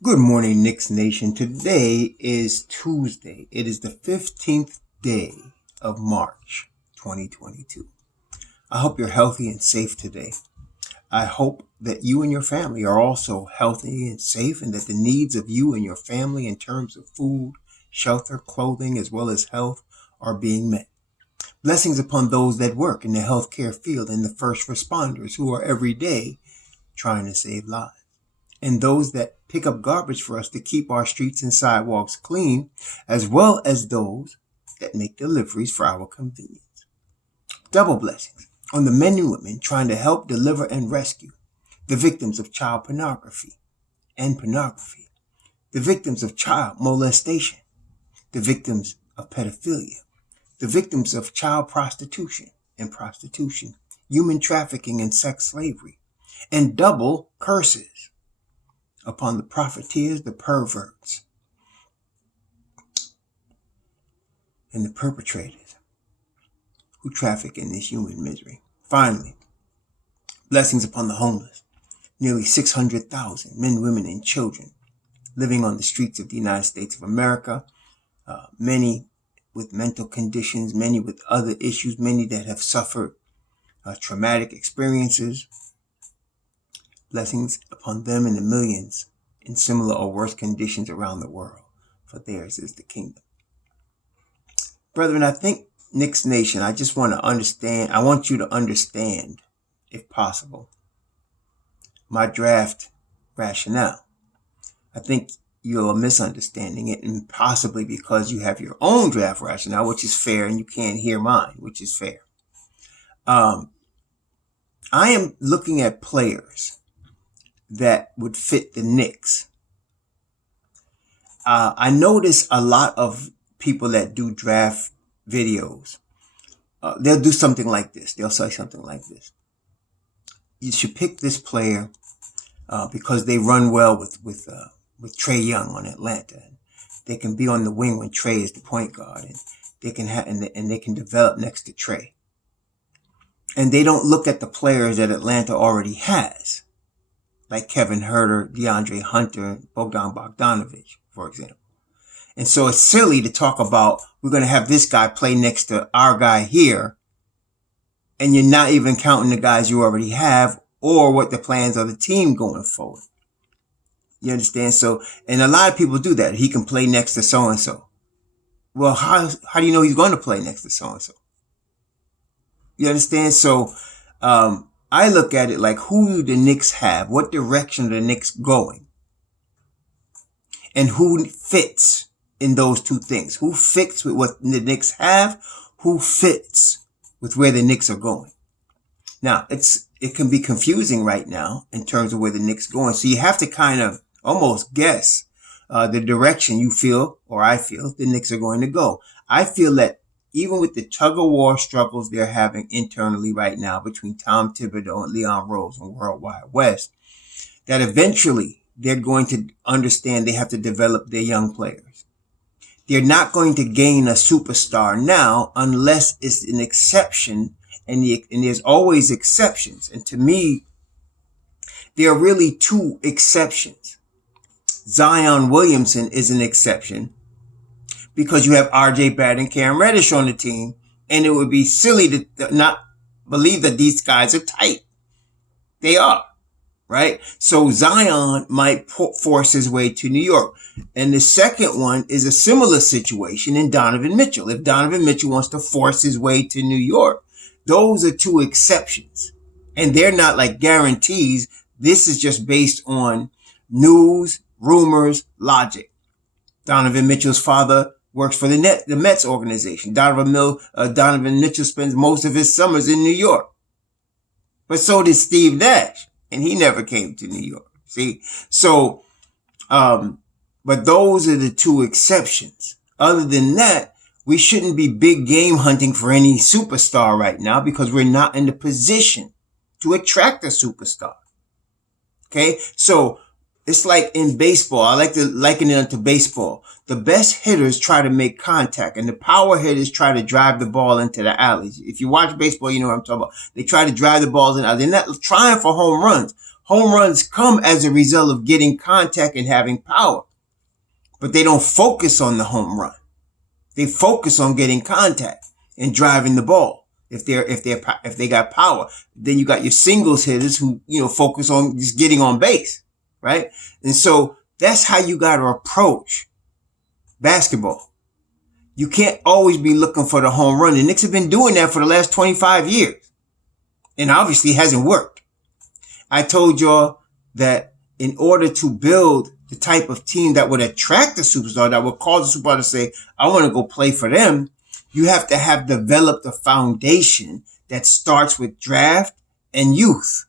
Good morning, Knicks Nation. Today is Tuesday. It is the 15th day of March, 2022. I hope you're healthy and safe today. I hope that you and your family are also healthy and safe, and that the needs of you and your family in terms of food, shelter, clothing, as well as health are being met. Blessings upon those that work in the healthcare field and the first responders who are every day trying to save lives, and those that pick up garbage for us to keep our streets and sidewalks clean, as well as those that make deliveries for our convenience. Double blessings on the men and women trying to help deliver and rescue the victims of child pornography and pornography, the victims of child molestation, the victims of pedophilia, the victims of child prostitution and prostitution, human trafficking and sex slavery, and double curses upon the profiteers, the perverts, and the perpetrators who traffic in this human misery. Finally, blessings upon the homeless, nearly 600,000 men, women, and children living on the streets of the United States of America, many with mental conditions, many with other issues, many that have suffered traumatic experiences. Blessings upon them and the millions in similar or worse conditions around the world, for theirs is the kingdom. Brethren, I think Knicks Nation, I just want you to understand, if possible, my draft rationale. I think you're misunderstanding it, and possibly because you have your own draft rationale, which is fair, and you can't hear mine, which is fair. I am looking at players that would fit the Knicks. I notice a lot of people that do draft videos. They'll do something like this. They'll say something like this: you should pick this player because they run well with Trae Young on Atlanta. They can be on the wing when Trae is the point guard, and they can and they can develop next to Trae. And they don't look at the players that Atlanta already has, like Kevin Huerter, DeAndre Hunter, Bogdan Bogdanovic, for example. And so it's silly to talk about we're going to have this guy play next to our guy here, and you're not even counting the guys you already have or what the plans of the team going forward. You understand? So, and a lot of people do that. He can play next to so-and-so. Well, how do you know he's going to play next to so-and-so? You understand? So, I look at it like, who do the Knicks have? What direction are the Knicks going? And who fits in those two things? Who fits with what the Knicks have? Who fits with where the Knicks are going? Now, it can be confusing right now in terms of where the Knicks are going. So you have to kind of almost guess the direction you feel, or I feel, the Knicks are going to go. I feel that even with the tug-of-war struggles they're having internally right now between Tom Thibodeau and Leon Rose and Worldwide West, that eventually they're going to understand they have to develop their young players. They're not going to gain a superstar now unless it's an exception, and there's always exceptions. And to me, there are really two exceptions. Zion Williamson is an exception, because you have RJ Barrett and Cam Reddish on the team, and it would be silly to not believe that these guys are tight. They are, right? So Zion might force his way to New York. And the second one is a similar situation in Donovan Mitchell. If Donovan Mitchell wants to force his way to New York, those are two exceptions. And they're not like guarantees. This is just based on news, rumors, logic. Donovan Mitchell's father works for the Mets organization. Donovan Mitchell spends most of his summers in New York. But so did Steve Nash, and he never came to New York. See? So, but those are the two exceptions. Other than that, we shouldn't be big game hunting for any superstar right now, because we're not in the position to attract a superstar. Okay? So, it's like in baseball. I like to liken it to baseball. The best hitters try to make contact, and the power hitters try to drive the ball into the alleys. If you watch baseball, you know what I'm talking about. They try to drive the balls in. They're not trying for home runs. Home runs come as a result of getting contact and having power, but they don't focus on the home run. They focus on getting contact and driving the ball. If they got power, then you got your singles hitters who, focus on just getting on base, right? And so that's how you got to approach basketball. You can't always be looking for the home run. The Knicks have been doing that for the last 25 years. And obviously it hasn't worked. I told y'all that in order to build the type of team that would attract a superstar, that would cause a superstar to say, I want to go play for them, you have to have developed a foundation that starts with draft and youth.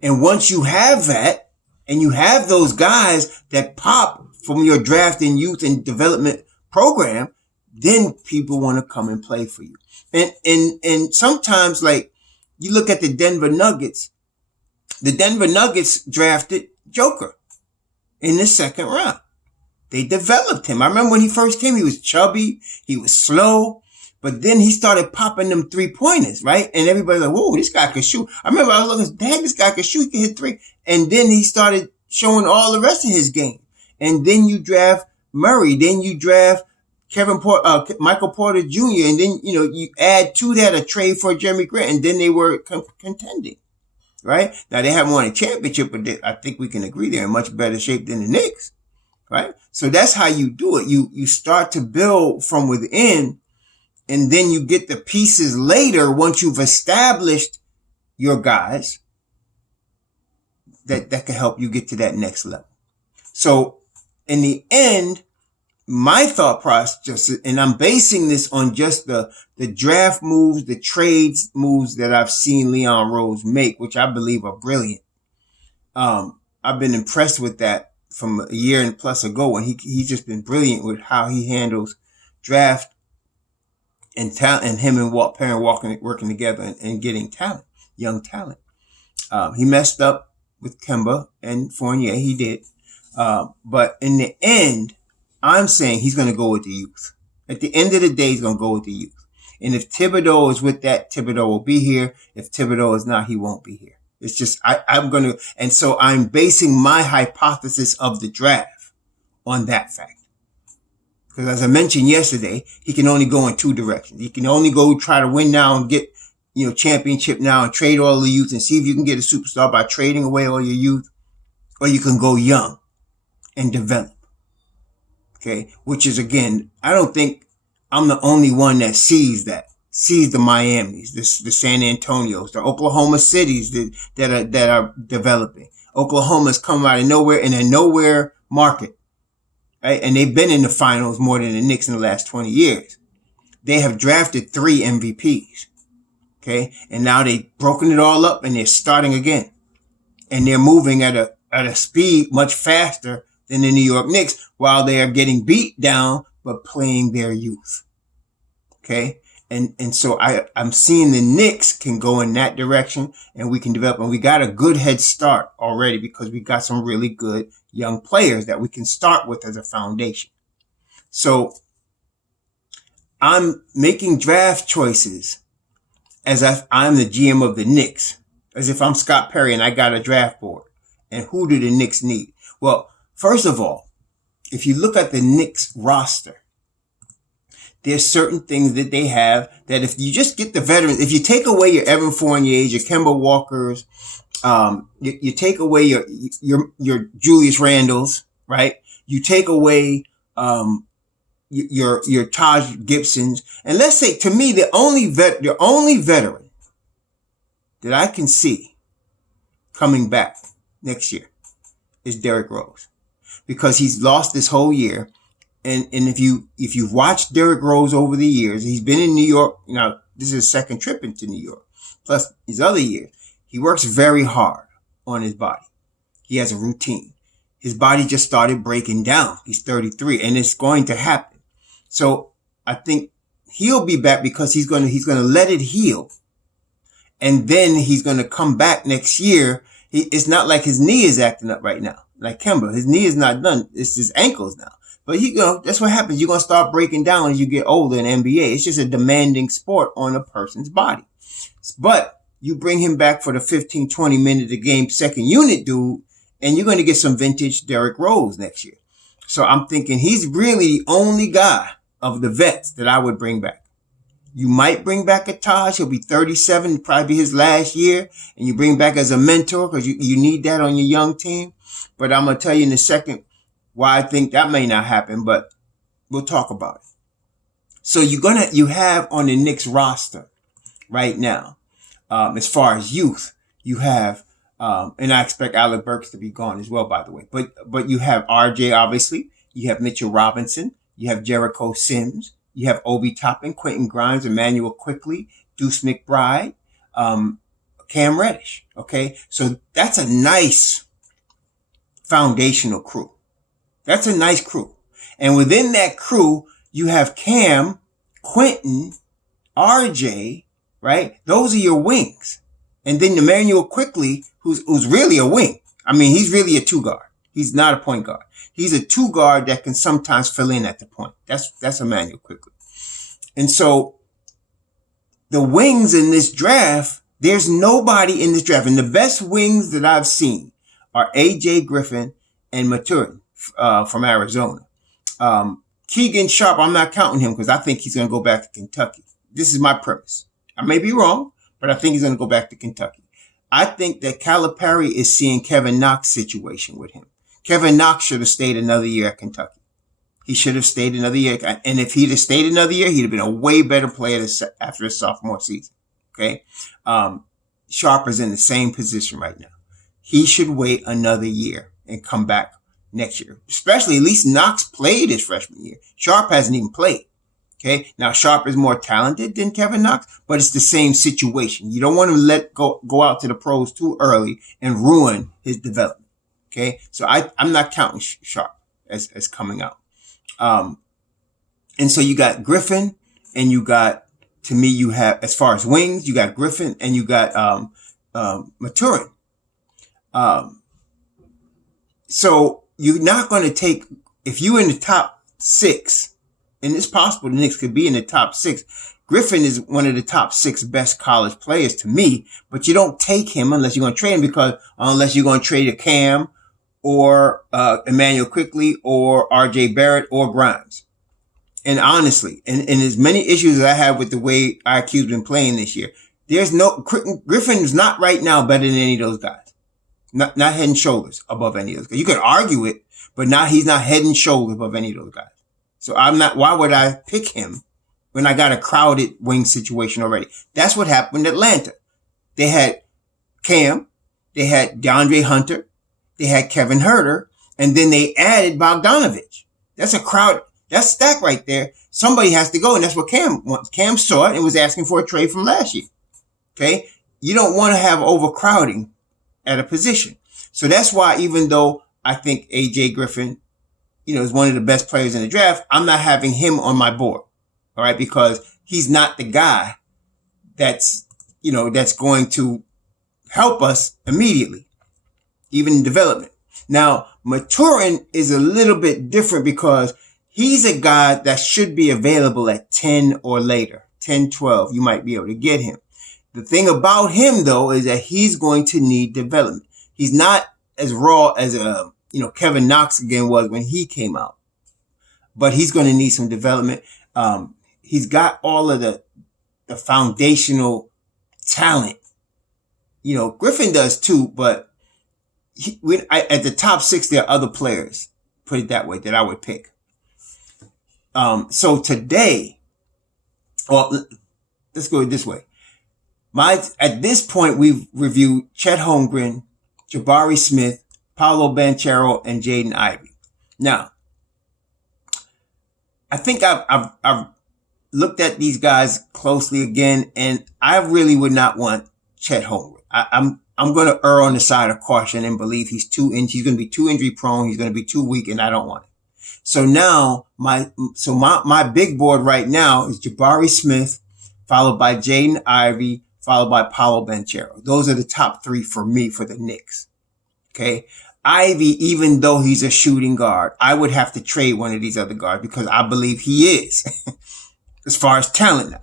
And once you have that, and you have those guys that pop from your draft and youth and development program, then people want to come and play for you. And sometimes, like, you look at the Denver Nuggets drafted Joker in the second round. They developed him. I remember when he first came, he was chubby, he was slow, but then he started popping them 3-pointers, right? And everybody's like, whoa, this guy can shoot. I remember I was looking, dang, this guy can shoot, he can hit three. And then he started showing all the rest of his game. And then you draft Murray, then you draft Michael Porter Jr., and then, you add to that a trade for Jeremy Grant, and then they were contending, right? Now, they haven't won a championship, but I think we can agree they're in much better shape than the Knicks, right? So that's how you do it. You start to build from within, and then you get the pieces later once you've established your guys that can help you get to that next level. So in the end, my thought process, and I'm basing this on just the draft moves, the trades moves that I've seen Leon Rose make, which I believe are brilliant. I've been impressed with that from a year and plus ago, and he's just been brilliant with how he handles draft and talent, and him and Walt Perrin working together and getting talent, young talent. He messed up with Kemba and Fournier, he did. But in the end, I'm saying he's going to go with the youth. At the end of the day, he's going to go with the youth. And if Thibodeau is with that, Thibodeau will be here. If Thibodeau is not, he won't be here. It's just, I'm going to, and so I'm basing my hypothesis of the draft on that fact. Because as I mentioned yesterday, he can only go in two directions. He can only go try to win now and get, championship now and trade all the youth and see if you can get a superstar by trading away all your youth, or you can go young and develop. Okay. Which is, again, I don't think I'm the only one that sees the Miamis, the San Antonios, the Oklahoma cities that are developing. Oklahoma's come out of nowhere in a nowhere market, right? And they've been in the finals more than the Knicks in the last 20 years. They have drafted 3 MVPs. Okay. And now they've broken it all up and they're starting again. And they're moving at a speed much faster than the New York Knicks, while they are getting beat down, but playing their youth. Okay. And so I'm seeing the Knicks can go in that direction, and we can develop, and we got a good head start already because we got some really good young players that we can start with as a foundation. So I'm making draft choices as if I'm the GM of the Knicks, as if I'm Scott Perry and I got a draft board. And who do the Knicks need? Well, first of all, if you look at the Knicks roster, there's certain things that they have that if you just get the veterans, if you take away your Evan Fourniers, your Kemba Walkers, you take away your Julius Randles, right? You take away your Taj Gibsons, and let's say, to me, the only veteran that I can see coming back next year is Derrick Rose, because he's lost this whole year. And if you've watched Derrick Rose over the years, he's been in New York. Now, this is his second trip into New York, plus his other years. He works very hard on his body. He has a routine. His body just started breaking down. He's 33, and it's going to happen. So I think he'll be back because he's going to let it heal. And then he's going to come back next year. It's not like his knee is acting up right now. Like Kemba, his knee is not done. It's his ankles now. But that's what happens. You're going to start breaking down as you get older in NBA. It's just a demanding sport on a person's body. But You bring him back for the 15, 20 minute a game second unit dude, and you're going to get some vintage Derrick Rose next year. So I'm thinking he's really the only guy of the vets that I would bring back. You might bring back a Taj. He'll be 37, probably be his last year. And you bring back as a mentor because you need that on your young team. But I'm going to tell you in a second why I think that may not happen, but we'll talk about it. So you have on the Knicks roster right now, as far as youth, you have, and I expect Alec Burks to be gone as well, by the way. But you have RJ, obviously. You have Mitchell Robinson. You have Jericho Sims. You have Obi Toppin, Quentin Grimes, Emmanuel Quickley, Deuce McBride, Cam Reddish. Okay. So that's a nice foundational crew. That's a nice crew. And within that crew, you have Cam, Quentin, RJ, right? Those are your wings. And then Emmanuel Quickley, who's really a wing. I mean, he's really a two guard. He's not a point guard. He's a two guard that can sometimes fill in at the point. That's Emmanuel Quickley. And so the wings in this draft, there's nobody in this draft. And the best wings that I've seen are AJ Griffin and Maturin, from Arizona. Keegan Sharp, I'm not counting him because I think he's going to go back to Kentucky. This is my premise. I may be wrong, but I think he's going to go back to Kentucky. I think that Calipari is seeing Kevin Knox's situation with him. Kevin Knox should have stayed another year at Kentucky. He should have stayed another year. And if he'd have stayed another year, he'd have been a way better player after his sophomore season. Okay. Sharp is in the same position right now. He should wait another year and come back next year. Especially, at least Knox played his freshman year. Sharp hasn't even played. Okay. Now Sharp is more talented than Kevin Knox, but it's the same situation. You don't want him to go out to the pros too early and ruin his development. Okay. So I'm not counting Sharp as coming out. And so you got Griffin and you got, to me, you have, as far as wings, you got Griffin and you got, Maturin. So you're not going to take, if you're in the top 6, and it's possible the Knicks could be in the top 6. Griffin is one of the top 6 best college players to me, but you don't take him unless you're going to trade him unless you're going to trade a Cam or, Emmanuel Quickley or RJ Barrett or Grimes. And honestly, and as many issues as I have with the way IQ's been playing this year, Griffin is not right now better than any of those guys. Not head and shoulders above any of those guys. You can argue it, but he's not head and shoulders above any of those guys. So why would I pick him when I got a crowded wing situation already? That's what happened in Atlanta. They had Cam, they had DeAndre Hunter, they had Kevin Huerter, and then they added Bogdanovich. That's a crowd. That's stacked right there. Somebody has to go, and that's what Cam wants. Cam saw it and was asking for a trade from last year. Okay? You don't want to have overcrowding at a position. So that's why, even though I think AJ Griffin, is one of the best players in the draft, I'm not having him on my board. All right? Because he's not the guy that's going to help us immediately, even in development. Now, Maturin is a little bit different because he's a guy that should be available at 10 or later, 10, 12. You might be able to get him. The thing about him, though, is that he's going to need development. He's not as raw as Kevin Knox again was when he came out, but he's going to need some development. He's got all of the foundational talent. Griffin does too, but at the top 6, there are other players, put it that way, that I would pick. So today, well, let's go this way. At this point, we've reviewed Chet Holmgren, Jabari Smith, Paolo Banchero, and Jaden Ivey. Now, I think I've looked at these guys closely again, and I really would not want Chet Holmgren. I'm going to err on the side of caution and believe he's going to be too injury prone. He's going to be too weak, and I don't want it. So now my big board right now is Jabari Smith, followed by Jaden Ivey, followed by Paolo Banchero. Those are the top 3 for me for the Knicks. Okay. Ivy, even though he's a shooting guard, I would have to trade one of these other guards because I believe he is, as far as talent now,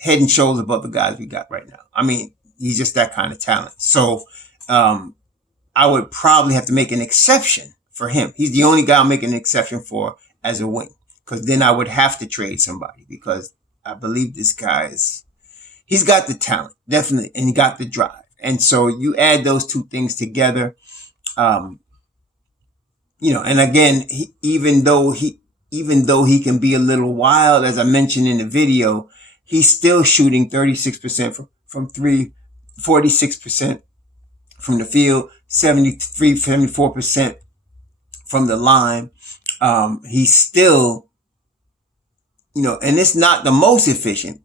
head and shoulders above the guys we got right now. I mean, He's just that kind of talent. So I would probably have to make an exception for him. He's the only guy I'm making an exception for as a wing, because then I would have to trade somebody, because I believe this guy he's got the talent, definitely, and he got the drive. And so you add those two things together, and again, even though he can be a little wild, as I mentioned in the video, he's still shooting 36% from three, 46% from the field, 74% from the line. He's still, and it's not the most efficient,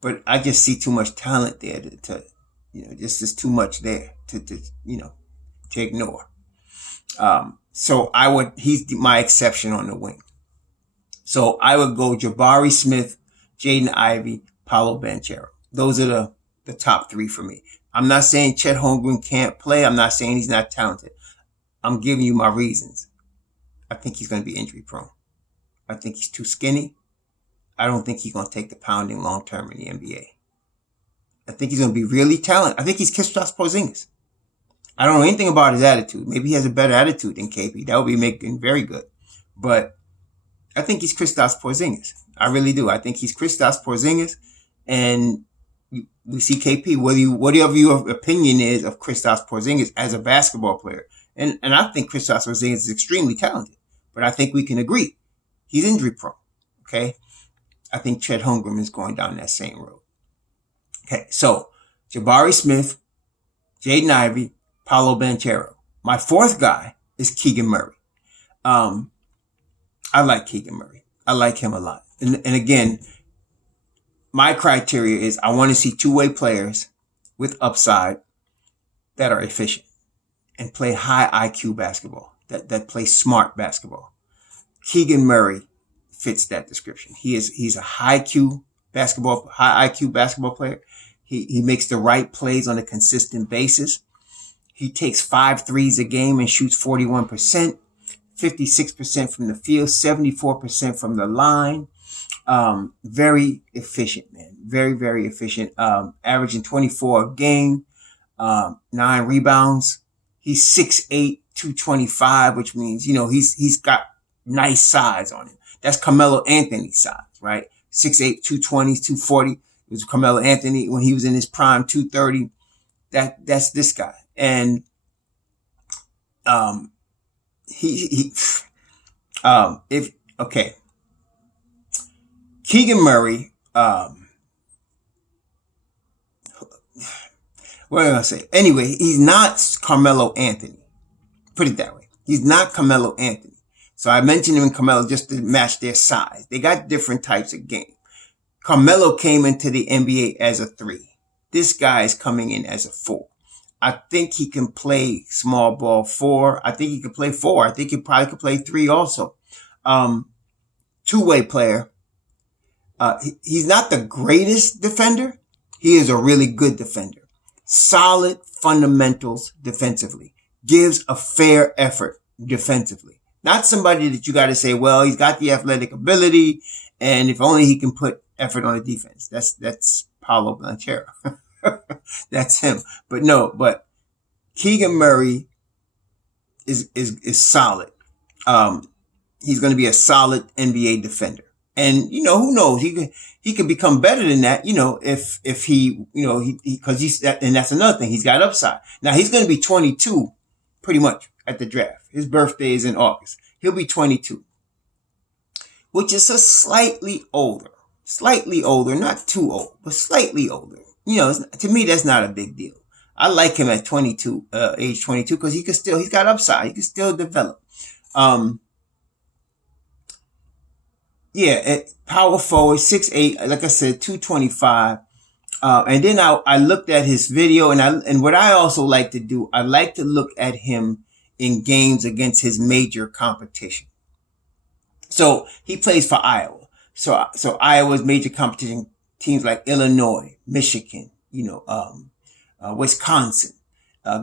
but I just see too much talent there to just too much there to ignore. So he's my exception on the wing. So I would go Jabari Smith, Jaden Ivey, Paolo Banchero. Those are the top three for me. I'm not saying Chet Holmgren can't play. I'm not saying he's not talented. I'm giving you my reasons. I think he's going to be injury prone. I think he's too skinny. I don't think he's going to take the pounding long term in the NBA. I think he's going to be really talented. I think he's Kristaps Porzingis. I don't know anything about his attitude. Maybe he has a better attitude than KP. That would be making very good. But I think he's Kristaps Porzingis. I really do. I think he's Kristaps Porzingis. And we see KP, whatever your opinion is of Kristaps Porzingis as a basketball player. And I think Kristaps Porzingis is extremely talented. But I think we can agree he's injury prone. Okay? I think Chet Holmgren is going down that same road. Okay, so Jabari Smith, Jaden Ivey, Paolo Banchero. My fourth guy is Keegan Murray. I like Keegan Murray. I like him a lot. And again, my criteria is I want to see two-way players with upside that are efficient and play high IQ basketball, that play smart basketball. Keegan Murray fits that description. He's a high IQ basketball player. He makes the right plays on a consistent basis. He takes 5 threes a game and shoots 41%, 56% from the field, 74% from the line. Very efficient, man. Very, very efficient. Averaging 24 a game, 9 rebounds. He's 6'8", 225, which means, he's got nice size on him. That's Carmelo Anthony size, right? 6'8", 220, 240. It was Carmelo Anthony when he was in his prime, 230. That's this guy. And Keegan Murray, what am I going to say? Anyway, he's not Carmelo Anthony. Put it that way. He's not Carmelo Anthony. So I mentioned him and Carmelo just to match their size. They got different types of game. Carmelo came into the NBA as a 3. This guy is coming in as a 4. I think he can play small ball 4. I think he can play 4. I think he probably could play 3 also. Two-way player. He's not the greatest defender. He is a really good defender. Solid fundamentals defensively. Gives a fair effort defensively. Not somebody that you got to say, well, he's got the athletic ability, and if only he can put effort on the defense. That's Paolo Banchero. That's him. But Keegan Murray is solid. He's going to be a solid NBA defender. And, who knows? He could become better than that, if he, because and that's another thing. He's got upside. Now he's going to be 22 pretty much at the draft. His birthday is in August. He'll be 22, which is a slightly older, not too old, but slightly older. To me, that's not a big deal. I like him at 22, age 22, because he's got upside. He can still develop. Power forward, 6'8", like I said, 225. And then I looked at his video, and what I also like to do, I like to look at him in games against his major competition. So he plays for Iowa. So Iowa's major competition teams like Illinois, Michigan, Wisconsin,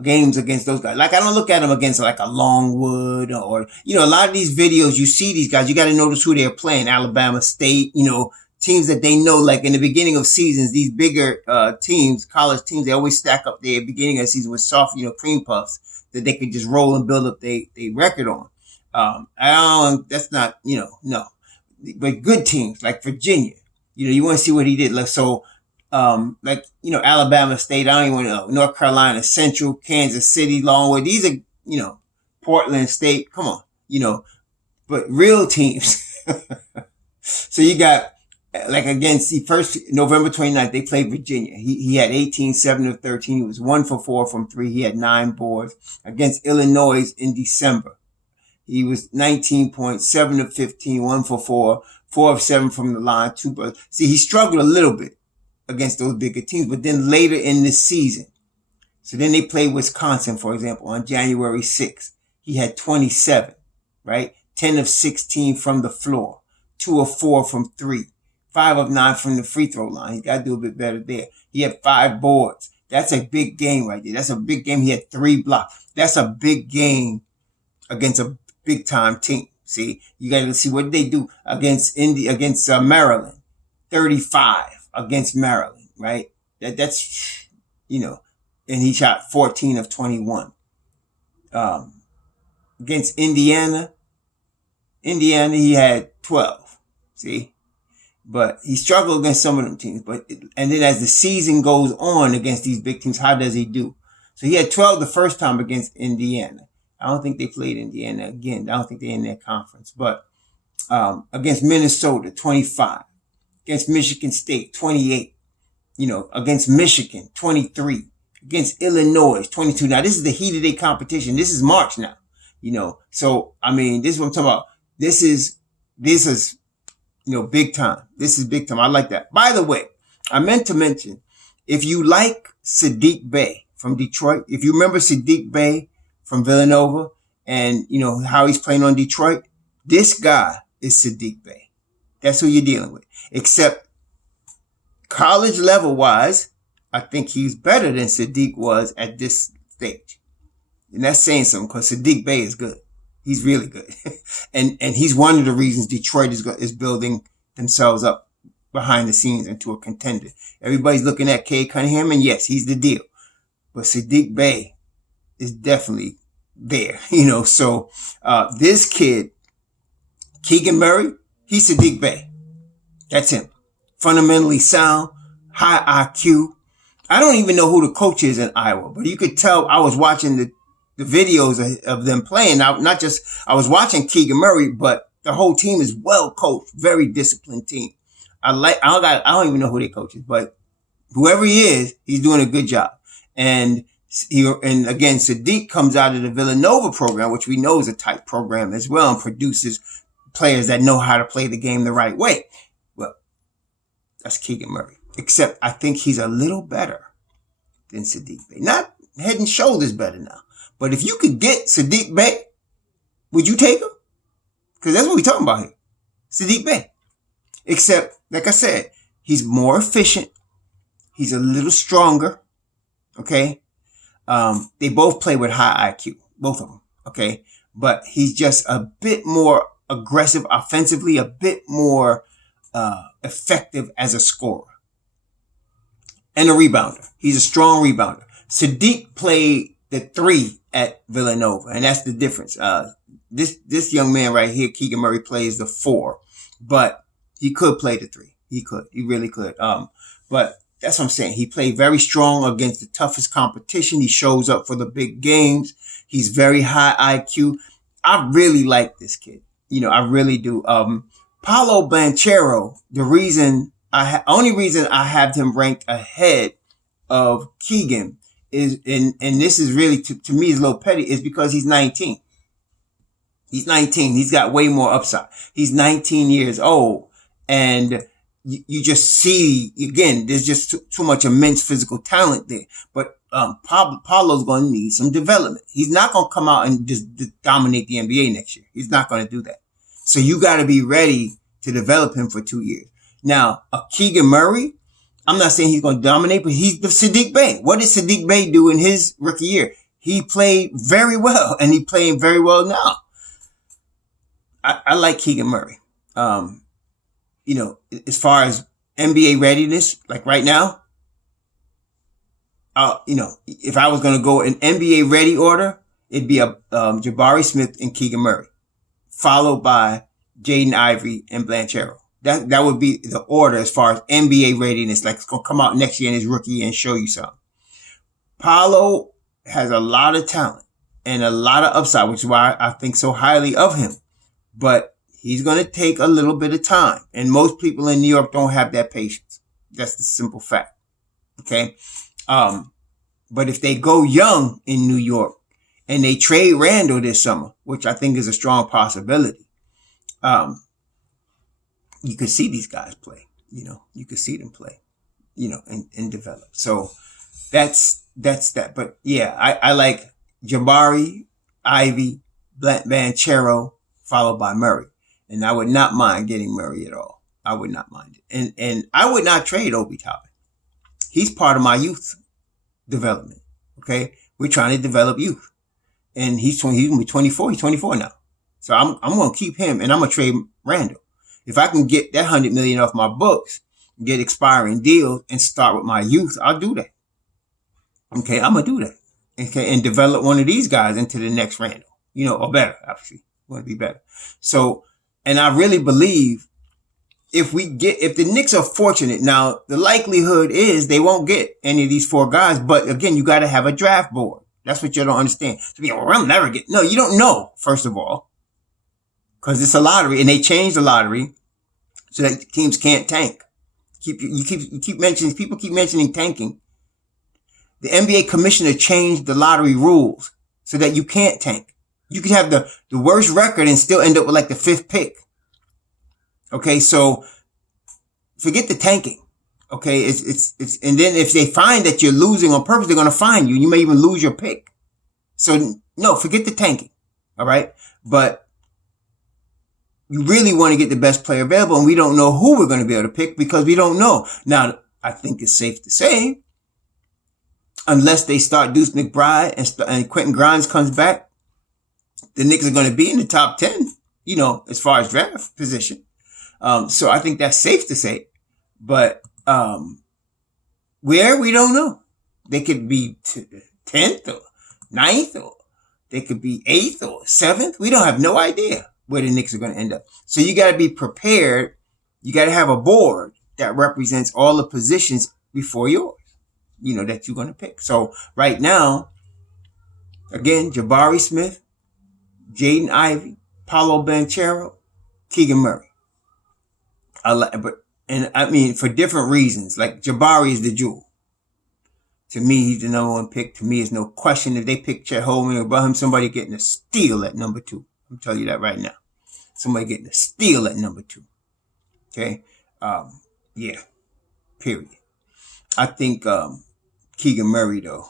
games against those guys. Like, I don't look at them against like a Longwood or, a lot of these videos, you see these guys, you got to notice who they're playing. Alabama State, teams that they know, like in the beginning of seasons, these bigger teams, college teams, they always stack up their beginning of the season with soft, cream puffs that they could just roll and build up their record on. That's not, no. But good teams like Virginia, you want to see what he did. Alabama State, I don't even want to know, North Carolina Central, Kansas City, Longwood. These are, Portland State. Come on, but real teams. So you got, first November 29th, they played Virginia. He had 18, 7 of 13. He was 1 for 4 from 3. He had 9 boards. Against Illinois in December, he was 19 points, 7 of 15, 1 for 4, 4 of 7 from the line, 2 brothers. See, he struggled a little bit against those bigger teams, but then later in the season, so then they played Wisconsin, for example, on January 6th. He had 27, right? 10 of 16 from the floor, 2 of 4 from 3, 5 of 9 from the free throw line. He's got to do a bit better there. He had 5 boards. That's a big game right there. That's a big game. He had 3 blocks. That's a big game against a big time team. See, you got to see what they do against Maryland. 35 against Maryland, right? That's and he shot 14 of 21. Against Indiana, he had 12. See, but he struggled against some of them teams. And then as the season goes on against these big teams, how does he do? So he had 12 the first time against Indiana. I don't think they played Indiana again. I don't think they're in their conference. But against Minnesota, 25. Against Michigan State, 28. Against Michigan, 23. Against Illinois, 22. Now, this is the heat of their competition. This is March now. So, this is what I'm talking about. This is, big time. This is big time. I like that. By the way, I meant to mention, if you like Saddiq Bay from Detroit, if you remember Saddiq Bay from Villanova and, how he's playing on Detroit, this guy is Saddiq Bay. That's who you're dealing with. Except college level wise, I think he's better than Saddiq was at this stage. And that's saying something because Saddiq Bay is good. He's really good. and he's one of the reasons Detroit is building themselves up behind the scenes into a contender. Everybody's looking at Cade Cunningham, and yes, he's the deal. But Saddiq Bay is definitely there, So this kid, Keegan Murray, he's Saddiq Bay. That's him. Fundamentally sound, high IQ. I don't even know who the coach is in Iowa, but you could tell I was watching the videos of them playing. I was watching Keegan Murray, but the whole team is well coached, very disciplined team. I don't even know who their coach is, but whoever he is, he's doing a good job. And again, Saddiq comes out of the Villanova program, which we know is a tight program as well, and produces players that know how to play the game the right way. Well, that's Keegan Murray. Except I think he's a little better than Saddiq Bay. Not head and shoulders better now. But if you could get Saddiq Bay, would you take him? Because that's what we're talking about here. Saddiq Bay. Except, like I said, he's more efficient. He's a little stronger. Okay? They both play with high IQ. Both of them. Okay? But he's just a bit more aggressive offensively, a bit more effective as a scorer. And a rebounder. He's a strong rebounder. Saddiq played the 3 at Villanova, and that's the difference. This young man right here, Keegan Murray, plays the 4, but he could play the 3. He could. He really could. But that's what I'm saying. He played very strong against the toughest competition. He shows up for the big games. He's very high IQ. I really like this kid. I really do. Paolo Banchero, only reason I have him ranked ahead of Keegan is, and this is really to me is a little petty, is because he's 19. He's 19. He's got way more upside. He's 19 years old, and you just see again, there's just too much immense physical talent there. But Paulo's going to need some development. He's not going to come out and just dominate the NBA next year. He's not going to do that. So you got to be ready to develop him for 2 years. Now, Keegan Murray, I'm not saying he's going to dominate, but he's the Saddiq Bay. What did Saddiq Bay do in his rookie year? He played very well, and he's playing very well now. I like Keegan Murray. as far as NBA readiness, like right now, if I was going to go in NBA ready order, it'd be Jabari Smith and Keegan Murray, followed by Jaden Ivey and Blanchero. That would be the order as far as NBA readiness. Like, it's going to come out next year in his rookie year and show you something. Paolo has a lot of talent and a lot of upside, which is why I think so highly of him. But he's going to take a little bit of time. And most people in New York don't have that patience. That's the simple fact. Okay. But if they go young in New York and they trade Randall this summer, which I think is a strong possibility, you could see these guys play, you could see them play, and develop. So that's that. But yeah, I like Jabari, Ivy, Banchero, followed by Murray. And I would not mind getting Murray at all. I would not mind it. And I would not trade Obi Toppin. He's part of my youth development. Okay. We're trying to develop youth. And he's going to be 24. He's 24 now. So I'm going to keep him and I'm going to trade Randall. If I can get that $100 million off my books, get expiring deals and start with my youth, I'll do that. Okay. I'm going to do that. Okay. And develop one of these guys into the next Randall, or better, obviously. Want to be better. So, and I really believe if the Knicks are fortunate, now the likelihood is they won't get any of these four guys, but again, you got to have a draft board. That's what you don't understand. So I'll never get, no, you don't know, first of all, because it's a lottery and they changed the lottery so that teams can't tank. People keep mentioning tanking. The NBA commissioner changed the lottery rules so that you can't tank. You could have the worst record and still end up with like the 5th pick. Okay. So forget the tanking. Okay. It's, and then if they find that you're losing on purpose, they're going to fine you. You may even lose your pick. So no, forget the tanking. All right. But you really want to get the best player available. And we don't know who we're going to be able to pick because we don't know. Now, I think it's safe to say, unless they start Deuce McBride and Quentin Grimes comes back, the Knicks are going to be in the top 10, as far as draft position. So I think that's safe to say. But where, we don't know. They could be 10th or 9th, or they could be 8th or 7th. We don't have no idea where the Knicks are going to end up. So you got to be prepared. You got to have a board that represents all the positions before yours, that you're going to pick. So right now, again, Jabari Smith, Jaden Ivey, Paolo Banchero, Keegan Murray. For different reasons. Like Jabari is the jewel. To me, he's the number 1 pick. To me, it's no question if they pick Chet Holmgren above him, somebody getting a steal at number 2. I'm telling you that right now. Somebody getting a steal at number 2. Okay. Yeah. Period. I think Keegan Murray though,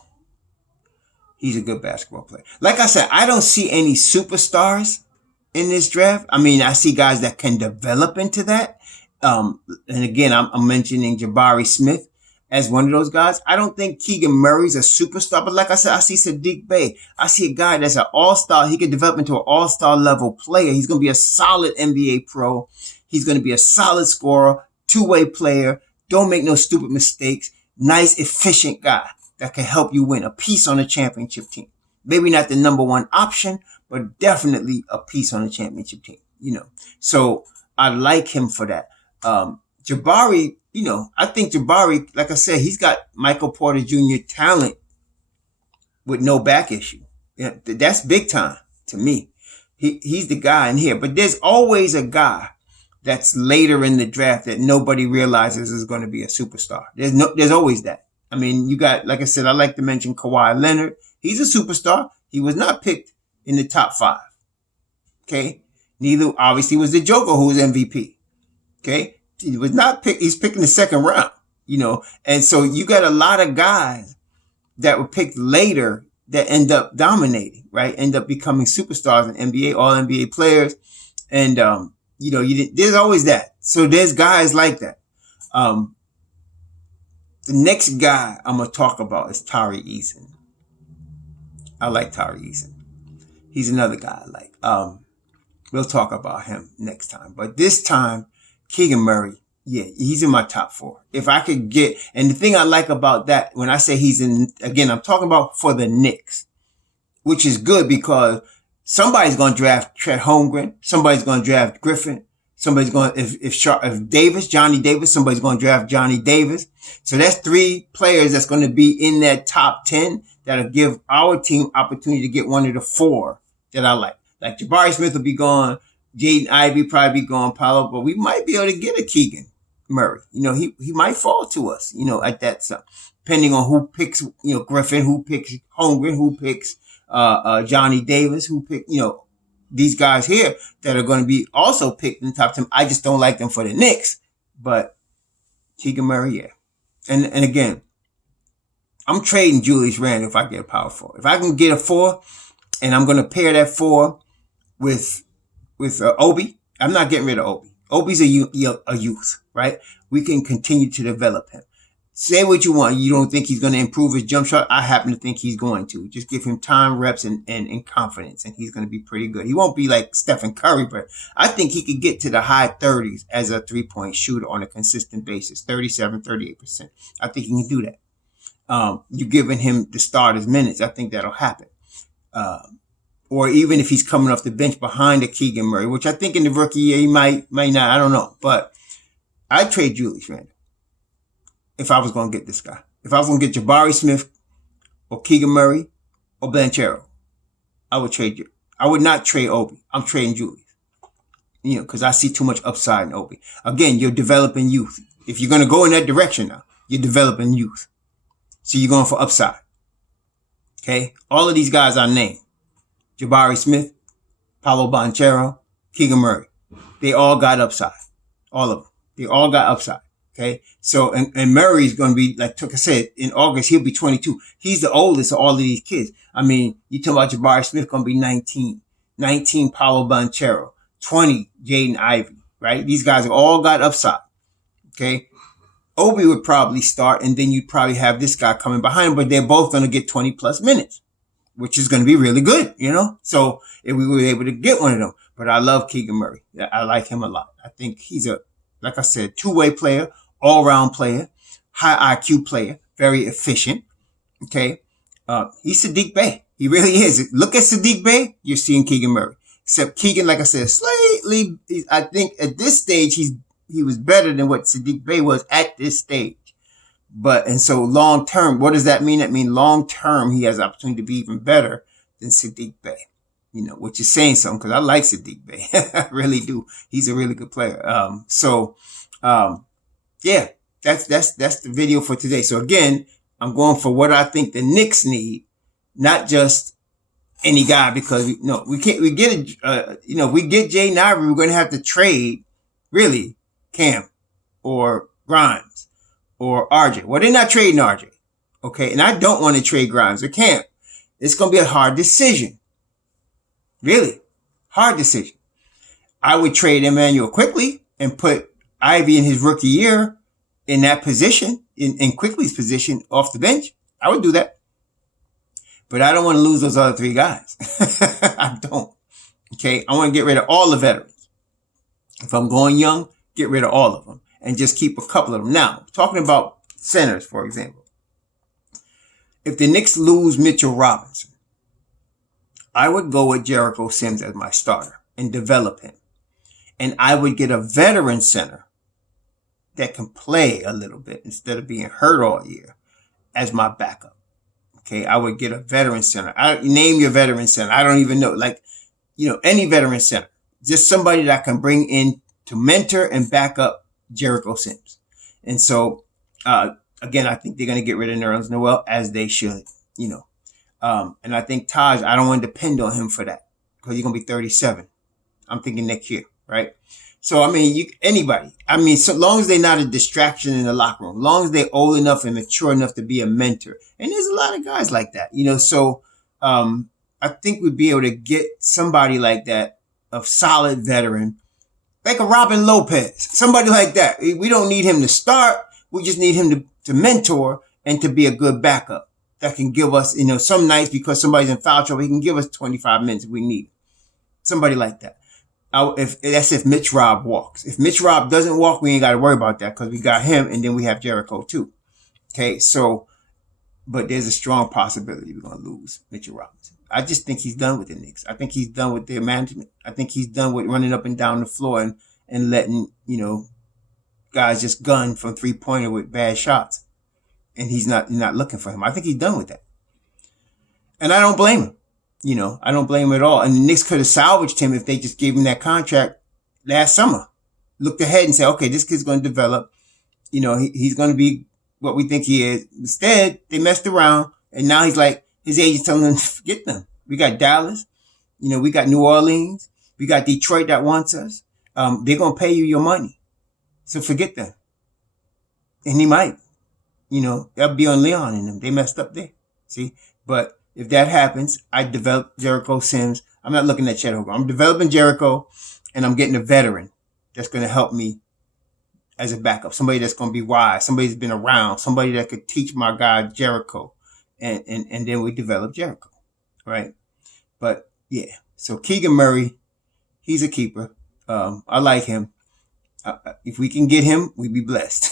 he's a good basketball player. Like I said, I don't see any superstars in this draft. I mean, I see guys that can develop into that. And again, I'm mentioning Jabari Smith as one of those guys. I don't think Keegan Murray's a superstar, but like I said, I see Saddiq Bay. I see a guy that's an all-star. He could develop into an all-star level player. He's going to be a solid NBA pro. He's going to be a solid scorer, two-way player. Don't make no stupid mistakes. Nice, efficient guy that can help you win a piece on a championship team. Maybe not the number 1 option, but definitely a piece on a championship team, So I like him for that. Jabari, I think Jabari, like I said, he's got Michael Porter Jr. talent with no back issue. Yeah, that's big time to me. He's the guy in here, but there's always a guy that's later in the draft that nobody realizes is going to be a superstar. There's always that. I mean, you got, like I said, I like to mention Kawhi Leonard. He's a superstar. He was not picked in the top 5. Okay. Neither, obviously, was the Joker who was MVP. Okay. He was not picked. He's picked in the 2nd round, and so you got a lot of guys that were picked later that end up dominating, right? End up becoming superstars in NBA, all NBA players. And, there's always that. So there's guys like that. The next guy I'm going to talk about is Tari Eason. I like Tari Eason. He's another guy I like. We'll talk about him next time. But this time, Keegan Murray, yeah, he's in my top 4. If I could get, and the thing I like about that, when I say he's in, again, I'm talking about for the Knicks, which is good because somebody's going to draft Chet Holmgren, somebody's going to draft Griffin, somebody's going, if Davis, Johnny Davis, somebody's going to draft Johnny Davis. So that's 3 players that's going to be in that top 10 that'll give our team opportunity to get one of the 4 that I like. Like Jabari Smith will be gone, Jaden Ivey probably be gone, Paolo, but we might be able to get a Keegan Murray. You know, he might fall to us, you know, at that time, depending on who picks, you know, Griffin, who picks Holmgren, who picks Johnny Davis, who pick, you know, these guys here that are going to be also picked in the top 10. I just don't like them for the Knicks, but Keegan Murray, yeah. And again, I'm trading Julius Randle if I get a power 4. If I can get a 4 and I'm going to pair that 4 with Obi, I'm not getting rid of Obi. Obi's a youth, right? We can continue to develop him. Say what you want. You don't think he's going to improve his jump shot? I happen to think he's going to. Just give him time, reps, and confidence, and he's going to be pretty good. He won't be like Stephen Curry, but I think he could get to the high 30s as a 3-point shooter on a consistent basis, 37, 38%. I think he can do that. You're giving him the starters minutes. I think that'll happen. Or even if he's coming off the bench behind a Keegan Murray, which I think in the rookie year he might not. I don't know. But I'd trade Julius Randle if I was going to get this guy. If I was going to get Jabari Smith or Keegan Murray or Blanchero, I would trade you. I would not trade Obi. I'm trading Julius. You know, because I see too much upside in Obi. Again, you're developing youth. If you're going to go in that direction now, you're developing youth. So you're going for upside. Okay? All of these guys I named. Jabari Smith, Paolo Banchero, Keegan Murray. They all got upside. All of them. They all got upside. Okay. So, and Murray's going to be, like I said, in August, he'll be 22. He's the oldest of all of these kids. I mean, you talk about Jabari Smith going to be 19, 19 Paolo Banchero, 20 Jaden Ivey, right? These guys have all got upside. Okay. Obi would probably start, and then you'd probably have this guy coming behind him, but they're both going to get 20 plus minutes, which is going to be really good, you know? So if we were able to get one of them, but I love Keegan Murray. I like him a lot. I think he's a, like I said, two-way player, all-round player, high IQ player, very efficient. Okay. He's Saddiq Bay. He really is. Look at Saddiq Bay, you're seeing Keegan Murray. Except Keegan, like I said, slightly, I think at this stage, he was better than what Saddiq Bay was at this stage. But, and so long term, what does that mean? That means long term, he has the opportunity to be even better than Saddiq Bay, you know, which is saying something because I like Saddiq Bay. I really do. He's a really good player. Yeah, that's the video for today. So again, I'm going for what I think the Knicks need, not just any guy, because we get if we get Jaden Ivey, we're going to have to trade really Cam or Grimes or RJ. Well, they're not trading RJ. Okay. And I don't want to trade Grimes or Cam. It's going to be a hard decision. Really hard decision. I would trade Emmanuel quickly and put Ivy in his rookie year in that position, in Quickly's position off the bench. I would do that. But I don't want to lose those other 3 guys. I don't. Okay. I want to get rid of all the veterans. If I'm going young, get rid of all of them and just keep a couple of them. Now, talking about centers, for example. If the Knicks lose Mitchell Robinson, I would go with Jericho Sims as my starter and develop him. And I would get a veteran center that can play a little bit instead of being hurt all year as my backup. Okay, I would get a veteran center. Name your veteran center. I don't even know. Any veteran center. Just somebody that I can bring in to mentor and back up Jericho Sims. And so, again, I think they're going to get rid of Nerlens Noel as they should, and I think Taj, I don't want to depend on him for that because he's going to be 37. I'm thinking next year, right? So, anybody. So long as they're not a distraction in the locker room, long as they're old enough and mature enough to be a mentor. And there's a lot of guys like that, so, I think we'd be able to get somebody like that, a solid veteran, like a Robin Lopez, somebody like that. We don't need him to start. We just need him to mentor and to be a good backup that can give us, some nights because somebody's in foul trouble, he can give us 25 minutes if we need it. Somebody like that. If Mitch Rob walks. If Mitch Rob doesn't walk, we ain't got to worry about that because we got him, and then we have Jericho too. Okay, so but there's a strong possibility we're gonna lose Mitchell Robinson. I just think he's done with the Knicks. I think he's done with their management. I think he's done with running up and down the floor and letting guys just gun from 3-pointer with bad shots, and he's not looking for him. I think he's done with that, and I don't blame him. I don't blame him at all. And the Knicks could have salvaged him if they just gave him that contract last summer. Looked ahead and said, okay, this kid's going to develop. He's going to be what we think he is. Instead, they messed around, and now he's like, his agent's telling him, forget them. We got Dallas. We got New Orleans. We got Detroit that wants us. They're going to pay you your money. So forget them. And he might. That'll be on Leon and them. They messed up there. See? But if that happens, I develop Jericho Sims. I'm not looking at Chet Holmgren. I'm developing Jericho, and I'm getting a veteran that's going to help me as a backup. Somebody that's going to be wise. Somebody that's been around. Somebody that could teach my guy Jericho. And then we develop Jericho. Right? But, yeah. So Keegan Murray, he's a keeper. I like him. If we can get him, we'd be blessed.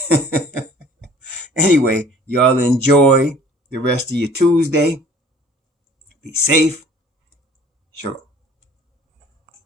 Anyway, y'all enjoy the rest of your Tuesday. Be safe. Sure.